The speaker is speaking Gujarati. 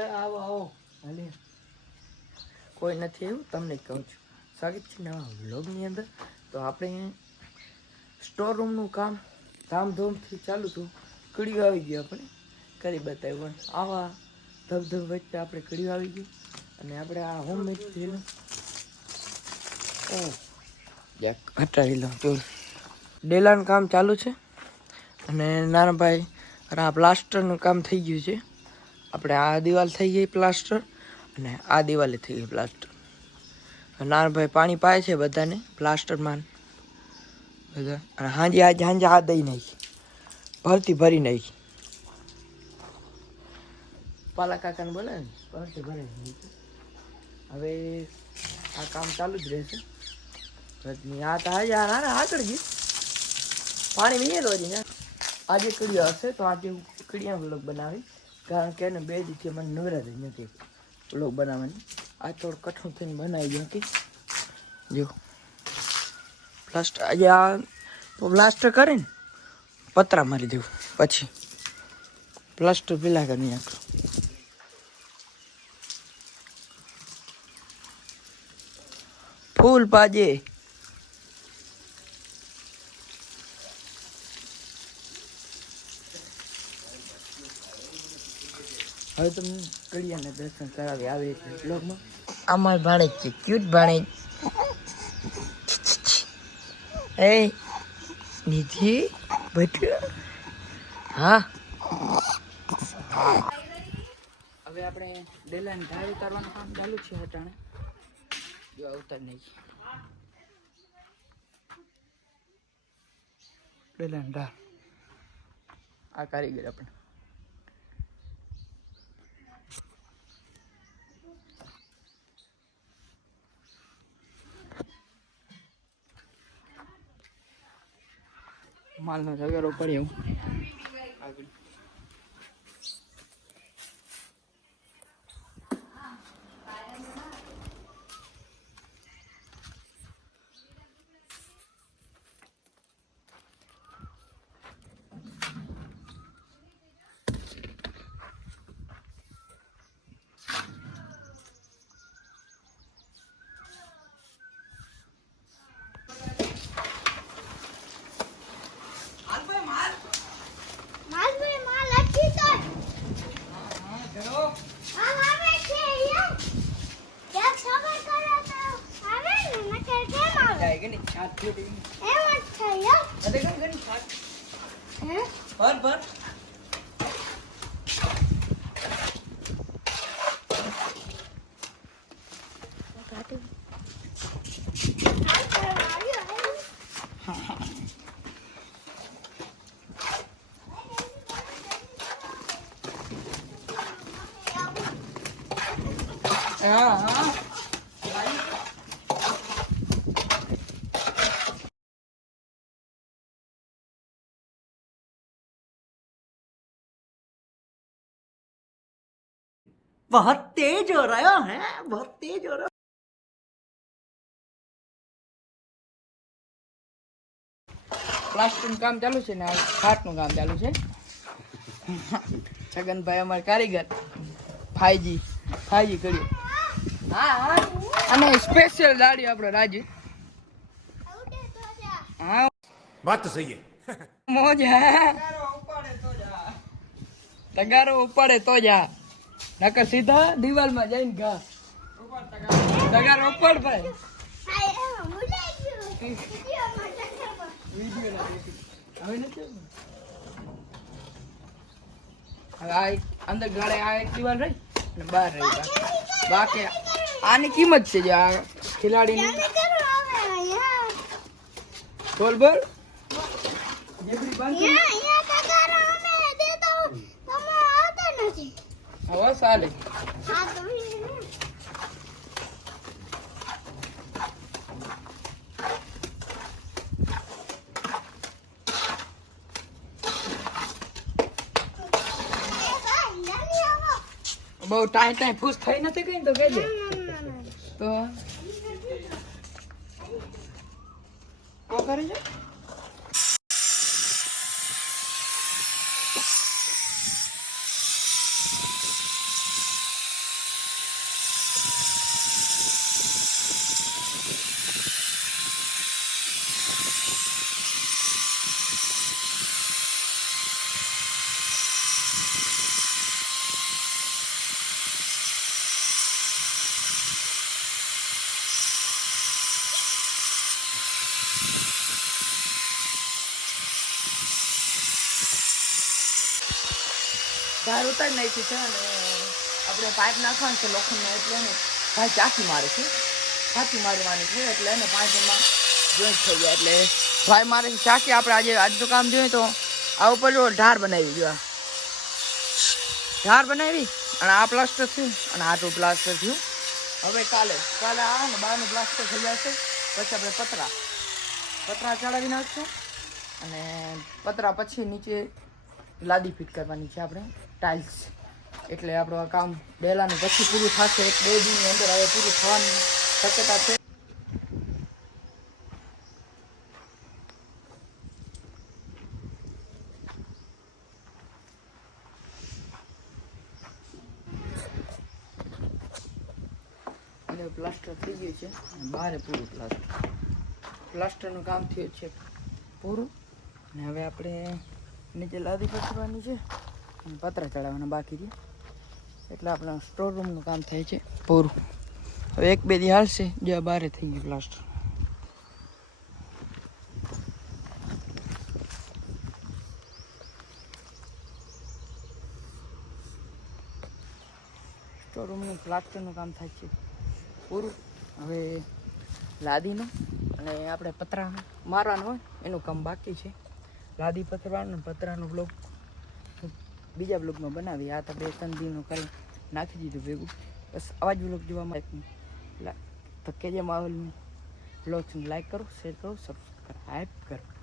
આવો આવો. કોઈ નથી એવું? તમને કહું છું. સ્વાગત છે નવા વ્લોગની અંદર. તો આપણે સ્ટોર રૂમનું કામ ધામધૂમથી ચાલુ હતું કડીઓ આવી ગયું આપણે. કરી બતાવ્યું, પણ આવા ધબધબ વચ્ચે આપણે કડીઓ આવી ગયું અને આપણે આ હોમ મેડ થયેલું ઓ યાક, હટાવી લઉં જો. ડેલાનું કામ ચાલુ છે. અને નાનાભાઈ, આ પ્લાસ્ટરનું કામ થઈ ગયું છે. આપણે આ દિવાલ થઈ ગઈ પ્લાસ્ટર અને આ દિવાલે થઈ ગઈ પ્લાસ્ટર. નાનાભાઈ પાણી પાય છે બધાને પ્લાસ્ટરમાં બધા. અને હાંજે આજે હાંજે આ દઈ નાખી. ભરતી ભરી નાખી. પાલા કાકાને બોલે ને. ભરતી ભરી હવે આ કામ ચાલુ જ રહેશે. આ તો આજે આ ના આગળ ગઈ. પાણી મીએ તો ને. આજે કડિયા હશે તો આજે હું કડિયા વ્લોગ બનાવી કારણ કે એને બે દિવસે મને નવરાતી નથી. વ્લોગ બનાવવાની. આ થોડું કઠણ થઈને બનાવી નથી જો. પ્લાસ્ટર આજે આ પ્લાસ્ટર કરે ને પતરા મારી દેવું. પછી. પ્લાસ્ટર પેલા કરી નાખો. ફૂલ પાજે. હવે તમે કડિયાને દર્શન કરાવી આવે છે બ્લોગમાં અમાર ભાણે છે ક્યુટ ભાણે એ નિધિ બટ હા. હવે આપણે ડેલાને ધાર ઉતારવાનું કામ ચાલુ છે હટાણે જો ઉતાર નહીં ડેલાને ધાર. આ કારીગર આપણે. માલનો ઝઘડો પડ્યો આગળ માલભાઈ માલ અટકી તો માલ આવે છે યાર ક્યાંક સફર કરો તો આવે ને નકર કેમ આવે જાય કે નહીં હાથ ફૂટી એમ જ છે યાર અરે કમ કરી હાથ હે ભર ભર. હા હા. बहुत तेज हो रहा है बहुत तेज हो रहा પ્લાસ્ટરનું કામ ચાલુ છે ને આ ખાટનું કામ ચાલુ છે છગનભાઈ અમારે કારીગર ફાઈજી ફાઈજી કર્યું હા હા અને સ્પેશિયલ દાડી આપણો રાજુ ઉડે તો જા હા बात तो सही है મોજ હે તગારો ઉપાડે તો જા નકર સીધા દિવાલમાં જઈને ઘા. તગારો ઉપાડ ભાઈ. હવે નથી અંદર ગાળે આ દિવાલ રહી અને બહાર રહી બાકી આની કિંમત છે જે આ ખેલાડીની. બોલ યા યા તગારો અમે દેતા હોય, તમે આવતા નથી હવે ચાલે હા બહુ ટાઈ ટાઈ ફૂસ થઈ નથી કઈ તો કહેજે તો? કો કરે છે? ધાર ઉતારી નાખી છે અને આપણે પાઇપ નાખવાનું છે લોખંડનો એટલે એને ભાઈ ચાકી મારે છે. ચાકી મારવાની છે એટલે એને પાઇપમાં જોઈન્ટ થઈ ગયા એટલે ભાઈ મારે ચાકી આપણે આજે આજનું કામ જોઈએ તો આ ઉપર જો ઢાર બનાવી જો. ઢાર બનાવી અને આ પ્લાસ્ટર થયું અને આટલું પ્લાસ્ટર થયું. હવે કાલે કાલે આ ને બહારનું પ્લાસ્ટર થઈ જશે. પછી આપણે પતરા પતરા ચડાવી નાખશું. અને પતરા પછી નીચે લાદી ફિટ કરવાની છે આપણે. ટાઇલ્સ એટલે આપણું આ કામ ડેલાનું પછી પૂરું થશે. એક, બે દિનની અંદર હવે પૂરું થવાની શક્યતા છે. પ્લાસ્ટર થઈ ગયું છે. બારે પૂરું પ્લાસ્ટર પ્લાસ્ટરનું કામ થયું છે. પૂરું. ને હવે આપણે નીચે લાદી પથરવાની છે. પતરા ચડાવવાના બાકી છે એટલે આપણા સ્ટોર રૂમનું કામ થાય છે પૂરું. હવે એક બે દી હાલશે, જે બારે થઈ ગયું પ્લાસ્ટર સ્ટોર રૂમનું પ્લાસ્ટરનું કામ થાય છે પૂરું. હવે લાદીનું અને આપણે પતરા મારવાનું હોય, એનું કામ બાકી છે. લાદી પથરવાનું પતરાનું બ્લોક બીજા બ્લોગમાં બનાવી. આ તો બે ત્રણ દિનનું કાલ નાખી દીધું ભેગું. બસ આવા જ બ્લોગ જોવા માટે તો કેજે માહોલની બ્લોગ્સને લાઈક કરો શેર કરો સબસ્ક્રાઈબ કરો.